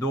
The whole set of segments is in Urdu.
2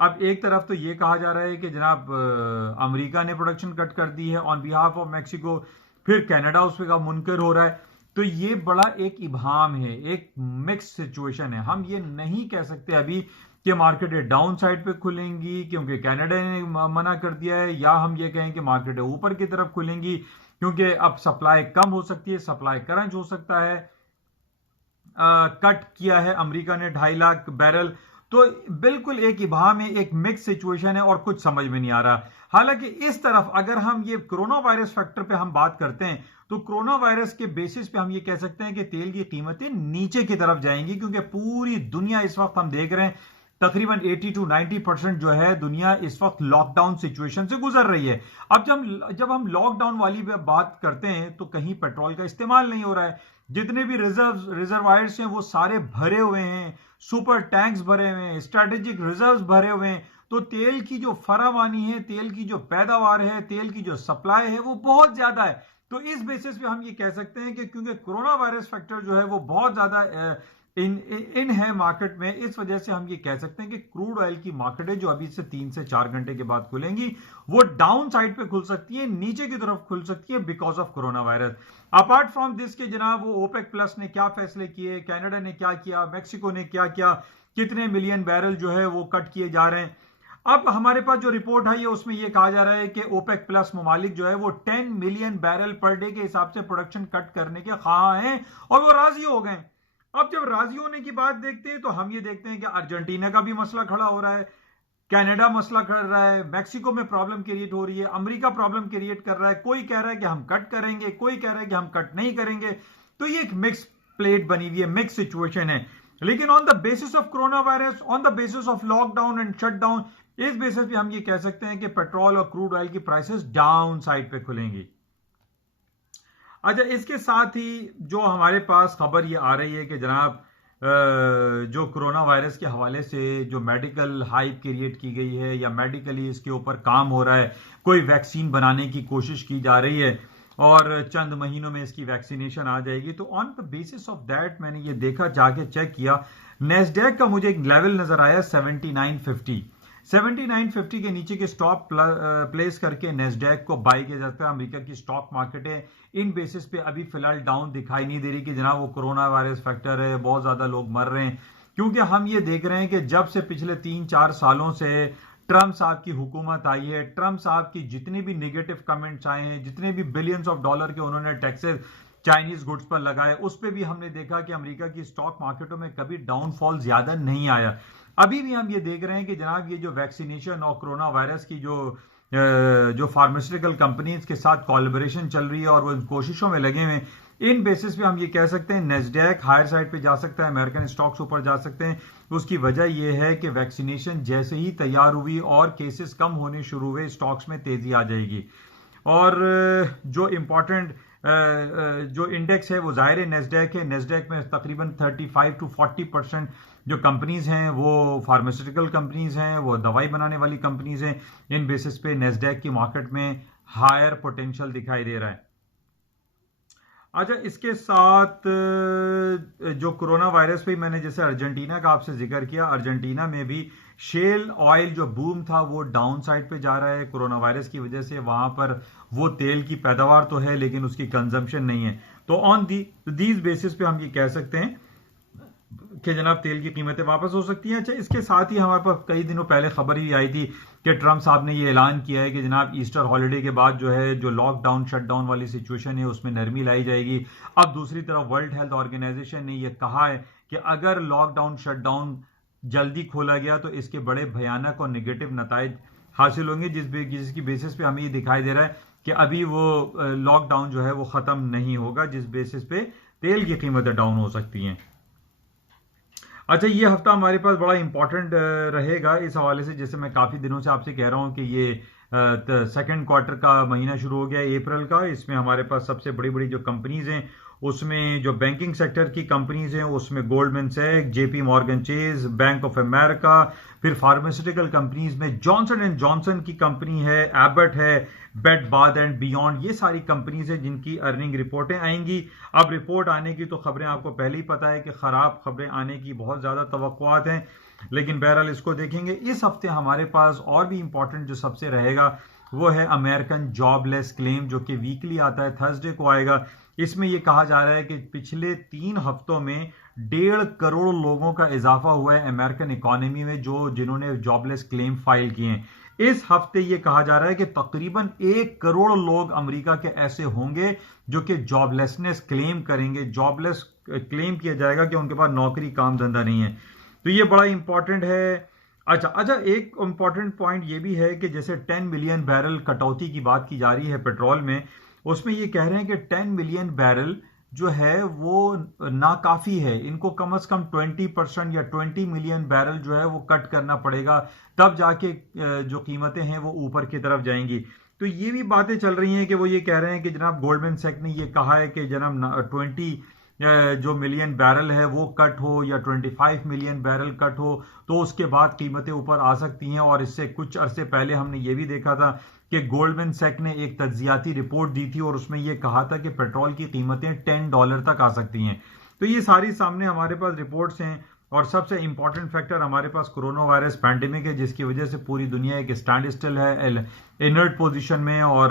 اب ایک طرف تو یہ کہا جا رہا ہے کہ جناب امریکہ نے پروڈکشن کٹ کر دی ہے آن بیہاف آف میکسیکو، پھر کینیڈا اس پہ منکر ہو رہا ہے. تو یہ بڑا ایک ابہام ہے، ایک مکس سچویشن ہے. ہم یہ نہیں کہہ سکتے ابھی کہ مارکیٹیں ڈاؤن سائڈ پہ کھلیں گی کیونکہ کینیڈا نے منع کر دیا ہے، یا ہم یہ کہیں کہ مارکیٹیں اوپر کی طرف کھلیں گی کیونکہ اب سپلائی کم ہو سکتی ہے، سپلائی کرنچ ہو سکتا ہے. کٹ کیا ہے امریکہ نے 2.5 لاکھ بیرل. تو بالکل ایک ابہام ہے، ایک مکس سچویشن ہے اور کچھ سمجھ میں نہیں آ رہا. حالانکہ اس طرف اگر ہم یہ کرونا وائرس فیکٹر پہ ہم بات کرتے ہیں تو کرونا وائرس کے بیسس پہ ہم یہ کہہ سکتے ہیں کہ تیل کی قیمتیں نیچے کی طرف جائیں گی، کیونکہ پوری دنیا اس وقت ہم دیکھ رہے ہیں تقریباً 80 to 90% جو ہے دنیا اس وقت لاک ڈاؤن سچویشن سے گزر رہی ہے. اب جب ہم لاک ڈاؤن والی بات کرتے ہیں تو کہیں پیٹرول کا استعمال نہیں ہو رہا ہے. جتنے بھی ریزروائرز ہیں وہ سارے بھرے ہوئے ہیں، سپر ٹینکس بھرے ہوئے ہیں، اسٹریٹجک ریزروز بھرے ہوئے ہیں. تو تیل کی جو فراوانی ہے، تیل کی جو پیداوار ہے، تیل کی جو سپلائی ہے وہ بہت زیادہ ہے. تو اس بیسس پہ ہم یہ کہہ سکتے ہیں کہ کیونکہ کرونا وائرس فیکٹر جو ہے وہ بہت زیادہ ان ہے مارکیٹ میں، اس وجہ سے ہم یہ کہہ سکتے ہیں کہ کروڈ آئل کی مارکیٹیں جو ابھی سے 3 سے 4 گھنٹے کے بعد کھلیں گی وہ ڈاؤن سائڈ پہ کھل سکتی ہیں، نیچے کی طرف کھل سکتی ہے because of corona virus. Apart from this کہ جناب وہ اوپیک پلس نے کیا فیصلے کیے، کینیڈا نے کیا کیا، میکسیکو نے کیا کیا، کتنے ملین بیرل جو ہے وہ کٹ کیے جا رہے ہیں. اب ہمارے پاس جو رپورٹ ہے اس میں یہ کہا جا رہا ہے کہ اوپیک پلس ممالک جو ہے وہ 10 ملین بیرل پر ڈے کے حساب سے پروڈکشن کٹ کرنے کے خواہاں ہیں اور وہ راضی ہو گئے. اب جب راضی ہونے کی بات دیکھتے ہیں تو ہم یہ دیکھتے ہیں کہ ارجنٹینا کا بھی مسئلہ کھڑا ہو رہا ہے، کینیڈا مسئلہ کر رہا ہے، میکسیکو میں پرابلم کریٹ ہو رہی ہے، امریکہ پرابلم کریٹ کر رہا ہے. کوئی کہہ رہا ہے کہ ہم کٹ کریں گے، کوئی کہہ رہا ہے کہ ہم کٹ نہیں کریں گے. تو یہ ایک مکس پلیٹ بنی ہوئی ہے، مکس سچویشن ہے. لیکن on the basis of coronavirus, on the basis of lockdown and shutdown, اس بیسس پہ ہم یہ کہہ سکتے ہیں کہ پیٹرول اور کروڈ آئل کی پرائسز ڈاؤن سائڈ پہ کھلیں گی. اچھا، اس کے ساتھ ہی جو ہمارے پاس خبر یہ آ رہی ہے کہ جناب جو کرونا وائرس کے حوالے سے جو میڈیکل ہائپ کریٹ کی گئی ہے یا میڈیکلی اس کے اوپر کام ہو رہا ہے، کوئی ویکسین بنانے کی کوشش کی جا رہی ہے اور چند مہینوں میں اس کی ویکسینیشن آ جائے گی. تو آن دا بیسس آف دیٹ میں نے یہ دیکھا، جا کے چیک کیا، نیسڈیک کا مجھے ایک لیول نظر آیا 7950. 7950 کے نیچے کے سٹاپ پلیس کر کے نیسڈیک کو بائی کیا جاتا ہے. امریکہ کی سٹاک مارکیٹیں ان بیسس پہ ابھی فی الحال ڈاؤن دکھائی نہیں دے رہی کہ جناب وہ کرونا وائرس فیکٹر ہے، بہت زیادہ لوگ مر رہے ہیں. کیونکہ ہم یہ دیکھ رہے ہیں کہ جب سے پچھلے 3-4 سالوں سے ٹرمپ صاحب کی حکومت آئی ہے، ٹرمپ صاحب کی جتنی بھی نیگیٹو کمنٹس آئے ہیں، جتنے بھی بلینز آف ڈالر کے انہوں نے ٹیکسز چائنیز گڈز پر لگائے، اس پہ بھی ہم نے دیکھا کہ امریکہ کی سٹاک مارکیٹوں میں کبھی ڈاؤن فال زیادہ نہیں آیا. ابھی بھی ہم یہ دیکھ رہے ہیں کہ جناب یہ جو ویکسینیشن اور کرونا وائرس کی جو فارماسیوٹیکل کمپنیز کے ساتھ کولیبریشن چل رہی ہے اور وہ ان کوششوں میں لگے ہوئے ہیں، ان بیسس پہ ہم یہ کہہ سکتے ہیں نیسڈیک ہائر سائڈ پہ جا سکتا ہے، امریکن اسٹاکس اوپر جا سکتے ہیں. اس کی وجہ یہ ہے کہ ویکسینیشن جیسے ہی تیار ہوئی اور کیسز کم ہونے شروع ہوئے، اسٹاکس میں تیزی آ جائے گی. اور جو امپورٹنٹ جو انڈیکس ہے وہ ظاہر نیسڈیک ہے. نیسڈیک میں تقریباً 35 to 40% جو کمپنیز ہیں وہ فارماسیوٹیکل کمپنیز ہیں، وہ دوائی بنانے والی کمپنیز ہیں. ان بیسس پہ نیسڈیک کی مارکیٹ میں ہائر پوٹینشل دکھائی دے رہا ہے. اچھا، اس کے ساتھ جو کرونا وائرس پہ میں نے جیسے ارجنٹینا کا آپ سے ذکر کیا، ارجنٹینا میں بھی شیل آئل جو بوم تھا وہ ڈاؤن سائڈ پہ جا رہا ہے کرونا وائرس کی وجہ سے. وہاں پر وہ تیل کی پیداوار تو ہے لیکن اس کی کنزمپشن نہیں ہے. تو آن دیز بیسس پہ ہم یہ کہہ سکتے ہیں کہ جناب تیل کی قیمتیں واپس ہو سکتی ہیں. اچھا، اس کے ساتھ ہی ہمارے پاس کئی دنوں پہلے خبر ہی آئی تھی کہ ٹرمپ صاحب نے یہ اعلان کیا ہے کہ جناب ایسٹر ہالیڈے کے بعد جو ہے جو لاک ڈاؤن شٹ ڈاؤن والی سچویشن ہے اس میں نرمی لائی جائے گی. اب دوسری طرف ورلڈ ہیلتھ آرگنائزیشن نے یہ کہا ہے کہ اگر لاک ڈاؤن شٹ ڈاؤن جلدی کھولا گیا تو اس کے بڑے بھیانک اور نگیٹو نتائج حاصل ہوں گے، جس کی بیسس پہ ہمیں یہ دکھائی دے رہا ہے کہ ابھی وہ لاک ڈاؤن جو ہے وہ ختم نہیں ہوگا، جس بیسس پہ تیل کی قیمتیں ڈاؤن ہو سکتی ہیں. اچھا، یہ ہفتہ ہمارے پاس بڑا امپورٹنٹ رہے گا اس حوالے سے. جیسے میں کافی دنوں سے آپ سے کہہ رہا ہوں کہ یہ سیکنڈ کوارٹر کا مہینہ شروع ہو گیا اپریل کا. اس میں ہمارے پاس سب سے بڑی بڑی جو کمپنیز ہیں اس میں جو بینکنگ سیکٹر کی کمپنیز ہیں اس میں گولڈمن سیک، جے پی مارگن چیز، بینک آف امریکہ، پھر فارماسیوٹیکل کمپنیز میں جانسن اینڈ جانسن کی کمپنی ہے، ایبٹ ہے، بیڈ باتھ اینڈ بیونڈ. یہ ساری کمپنیز ہیں جن کی ارننگ رپورٹیں آئیں گی. اب رپورٹ آنے کی تو خبریں آپ کو پہلے ہی پتا ہے کہ خراب خبریں آنے کی بہت زیادہ توقعات ہیں. لیکن بہرحال اس کو دیکھیں گے. اس ہفتے ہمارے پاس اور بھی امپورٹنٹ جو سب سے رہے گا وہ ہے امریکن جاب لیس کلیم، جو کہ ویکلی آتا ہے، تھرسڈے کو آئے گا. اس میں یہ کہا جا رہا ہے کہ پچھلے 3 ہفتوں میں 1.5 کروڑ لوگوں کا اضافہ ہوا ہے امریکن اکانومی میں جنہوں نے جاب لیس کلیم فائل کیے ہیں. اس ہفتے یہ کہا جا رہا ہے کہ تقریباً 1 کروڑ لوگ امریکہ کے ایسے ہوں گے جو کہ جاب لیسنس کلیم کریں گے. جاب لیس کلیم کیا جائے گا کہ ان کے پاس نوکری کام دھندہ نہیں ہے. تو یہ بڑا امپورٹنٹ ہے. اچھا ایک امپورٹنٹ پوائنٹ یہ بھی ہے کہ جیسے 10 ملین بیرل کٹوتی کی بات کی جا رہی ہے پیٹرول میں، اس میں یہ کہہ رہے ہیں کہ 10 ملین بیرل جو ہے وہ ناکافی ہے. ان کو کم از کم 20% یا 20 ملین بیرل جو ہے وہ کٹ کرنا پڑے گا، تب جا کے جو قیمتیں ہیں وہ اوپر کی طرف جائیں گی. تو یہ بھی باتیں چل رہی ہیں کہ وہ یہ کہہ رہے ہیں کہ جناب گولڈمین سیک نے یہ کہا ہے کہ جناب 20 جو ملین بیرل ہے وہ کٹ ہو یا 25 ملین بیرل کٹ ہو تو اس کے بعد قیمتیں اوپر آ سکتی ہیں. اور اس سے کچھ عرصے پہلے ہم نے یہ بھی دیکھا تھا کہ گولڈمین سیک نے ایک تجزیاتی رپورٹ دی تھی اور اس میں یہ کہا تھا کہ پیٹرول کی قیمتیں $10 تک آ سکتی ہیں. تو یہ ساری سامنے ہمارے پاس رپورٹس ہیں. اور سب سے امپورٹنٹ فیکٹر ہمارے پاس کورونا وائرس پینڈیمک ہے، جس کی وجہ سے پوری دنیا ایک اسٹینڈ اسٹل ہے، انرٹ پوزیشن میں، اور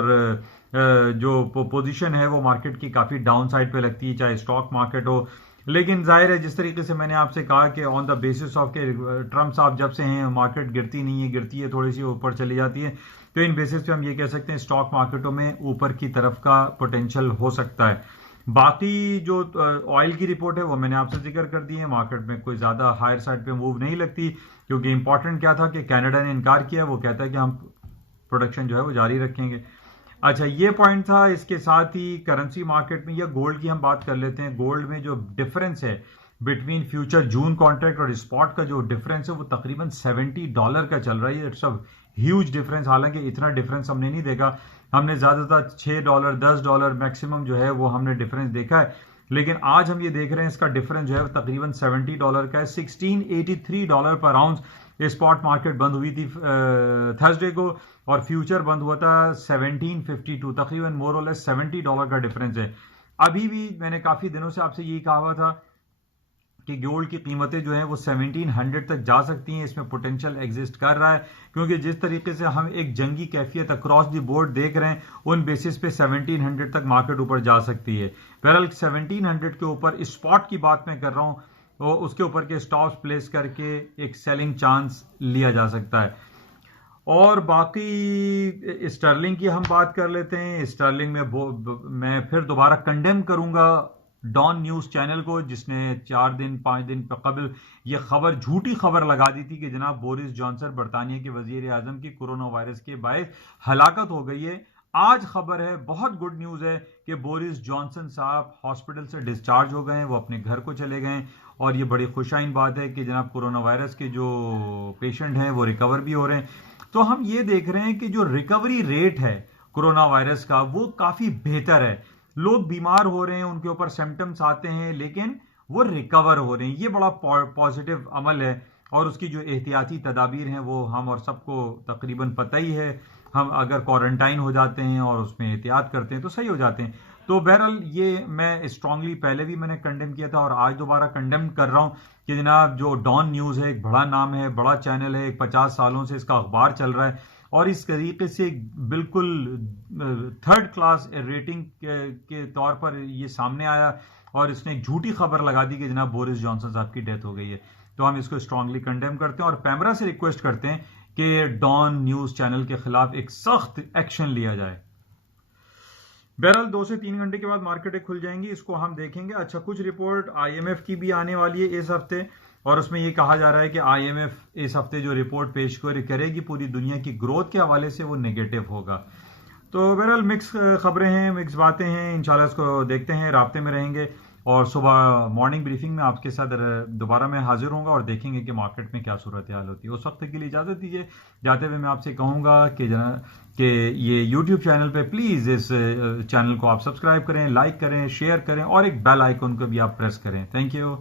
جو پوزیشن ہے وہ مارکیٹ کی کافی ڈاؤن سائڈ پہ لگتی ہے، چاہے اسٹاک مارکیٹ ہو. لیکن ظاہر ہے جس طریقے سے میں نے آپ سے کہا کہ آن دا بیسس آف کہ ٹرمپ صاحب جب سے ہیں مارکیٹ گرتی نہیں ہے، گرتی ہے تھوڑی سی اوپر چلی جاتی ہے، تو ان بیسس پہ ہم یہ کہہ سکتے ہیں اسٹاک مارکیٹوں میں اوپر کی طرف کا پوٹینشیل ہو سکتا ہے. باقی جو آئل کی رپورٹ ہے وہ میں نے آپ سے ذکر کر دی ہے، مارکیٹ میں کوئی زیادہ ہائر سائڈ پہ موو نہیں لگتی، کیونکہ امپورٹنٹ کیا تھا کہ کینیڈا نے انکار کیا، وہ کہتا ہے کہ ہم پروڈکشن جو ہے وہ جاری رکھیں گے. اچھا یہ پوائنٹ تھا. اس کے ساتھ ہی کرنسی مارکیٹ میں یا گولڈ کی ہم بات کر لیتے ہیں. گولڈ میں جو ڈفرنس ہے بٹوین فیوچر جون کانٹریکٹ اور اسپاٹ کا جو ڈفرنس ہے وہ تقریباً $70 کا چل رہا ہے. اٹس اے ہیوج ڈفرنس، حالانکہ اتنا ڈفرنس ہم نے نہیں دیکھا. ہم نے زیادہ تر $6 $10 میکسیمم جو ہے وہ ہم نے ڈفرنس دیکھا ہے، لیکن آج ہم یہ دیکھ رہے ہیں اس کا ڈفرنس جو ہے تقریباً $70 کا ہے. $1683 پر آؤنس اسپاٹ مارکیٹ بند ہوئی تھی تھرسڈے کو، اور فیوچر بند ہوا تھا 1752، تقریباً مور اور لیس $70 کا ڈفرنس ہے. ابھی بھی میں نے کافی دنوں سے آپ سے یہی کہا ہوا تھا کہ گولڈ کی قیمتیں جو ہیں وہ 1700 تک جا سکتی ہیں. اس میں پوٹینشیل ایگزسٹ کر رہا ہے، کیونکہ جس طریقے سے ہم ایک جنگی کیفیت اکراس دی بورڈ دیکھ رہے ہیں ان بیسس پہ 1700 تک مارکیٹ اوپر جا سکتی ہے. بہرحال 1700 کے اوپر اسپاٹ کی بات میں کر رہا ہوں، تو اس کے اوپر کے سٹاپس پلیس کر کے ایک سیلنگ چانس لیا جا سکتا ہے. اور باقی اسٹرلنگ کی ہم بات کر لیتے ہیں. اسٹرلنگ میں پھر دوبارہ کنڈیم کروں گا ڈان نیوز چینل کو، جس نے 4 دن 5 دن قبل یہ جھوٹی خبر لگا دی تھی کہ جناب بورس جانسن برطانیہ کے وزیر اعظم کی کورونا وائرس کے باعث ہلاکت ہو گئی ہے. آج خبر ہے، بہت گڈ نیوز ہے کہ بورس جانسن صاحب ہاسپٹل سے ڈسچارج ہو گئے ہیں، وہ اپنے گھر کو چلے گئے ہیں. اور یہ بڑی خوشائن بات ہے کہ جناب کورونا وائرس کے جو پیشنٹ ہیں وہ ریکور بھی ہو رہے ہیں. تو ہم یہ دیکھ رہے ہیں کہ جو ریکوری ریٹ ہے کورونا وائرس کا وہ کافی بہتر ہے. لوگ بیمار ہو رہے ہیں، ان کے اوپر سمپٹمز آتے ہیں، لیکن وہ ریکور ہو رہے ہیں. یہ بڑا پازیٹیو عمل ہے، اور اس کی جو احتیاطی تدابیر ہیں وہ ہم اور سب کو تقریباً پتہ ہی ہے. ہم اگر کوارنٹائن ہو جاتے ہیں اور اس میں احتیاط کرتے ہیں تو صحیح ہو جاتے ہیں. تو بہرحال یہ میں اسٹرانگلی پہلے بھی میں نے کنڈیم کیا تھا اور آج دوبارہ کنڈیم کر رہا ہوں کہ جناب جو ڈان نیوز ہے ایک بڑا نام ہے، بڑا چینل ہے، 50 سالوں سے اس کا اخبار چل رہا ہے، اور اس طریقے سے بالکل 3rd کلاس ریٹنگ کے طور پر یہ سامنے آیا، اور اس نے ایک جھوٹی خبر لگا دی کہ جناب بورس جانسن صاحب کی ڈیتھ ہو گئی ہے. تو ہم اس کو اسٹرانگلی کنڈیم کرتے ہیں اور پیمرا سے ریکویسٹ کرتے ہیں کہ ڈان نیوز چینل کے خلاف ایک سخت ایکشن لیا جائے. بہرحال 2 سے 3 گھنٹے کے بعد مارکیٹیں کھل جائیں گی، اس کو ہم دیکھیں گے. اچھا کچھ رپورٹ IMF کی بھی آنے والی ہے اس ہفتے، اور اس میں یہ کہا جا رہا ہے کہ IMF اس ہفتے جو رپورٹ پیش کرے گی پوری دنیا کی گروتھ کے حوالے سے وہ نیگیٹو ہوگا. تو بہرحال مکس خبریں ہیں، مکس باتیں ہیں. انشاءاللہ اس کو دیکھتے ہیں، رابطے میں رہیں گے، اور صبح مارننگ بریفنگ میں آپ کے ساتھ دوبارہ میں حاضر ہوں گا اور دیکھیں گے کہ مارکیٹ میں کیا صورتحال ہوتی ہے. اس وقت کے لیے اجازت دیجیے. جاتے ہوئے میں آپ سے کہوں گا کہ یہ یوٹیوب چینل پہ پلیز اس چینل کو آپ سبسکرائب کریں، لائک کریں، شیئر کریں، اور ایک بیل آئیکن کو بھی آپ پریس کریں. Thank you.